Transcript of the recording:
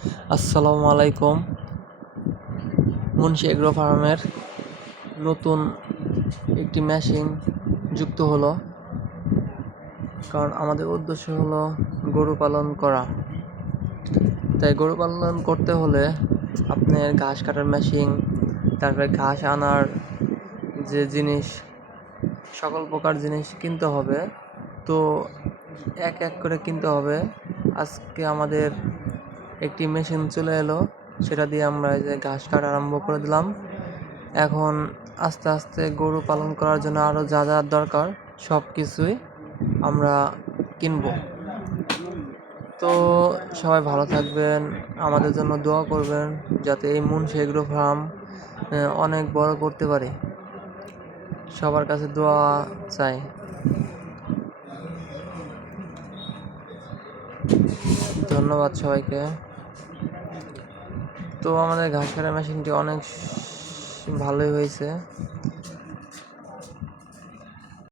আসসালামু আলাইকুম। মুন্সি এগ্রো ফার্মের নতুন একটি মেশিন যুক্ত হলো। কারণ আমাদের উদ্দেশ্য হলো গরু পালন করা। তাই গরু পালন করতে হলে আপনার ঘাস কাটার মেশিন, তারপরে ঘাস আনার যে জিনিস, সকল প্রকার জিনিস কিনতে হবে। তো এক এক করে কিনতে হবে। আজকে আমাদের একটি মেশিন চলে এলো, সেটা দিয়ে আমরা এই যে ঘাস কাটা আরম্ভ করে দিলাম। এখন আস্তে আস্তে গরু পালন করার জন্য আরও যা যা দরকার, সব কিছুই আমরা কিনবো। তো সবাই ভালো থাকবেন, আমাদের জন্য দোয়া করবেন, যাতে এই মুন্সি এগ্রো ফার্ম অনেক বড় করতে পারে। সবার কাছে দোয়া চাই। ধন্যবাদ সবাইকে। তো আমাদের ঘাস কাটা মেশিনটি অনেক ভালোই হয়েছে।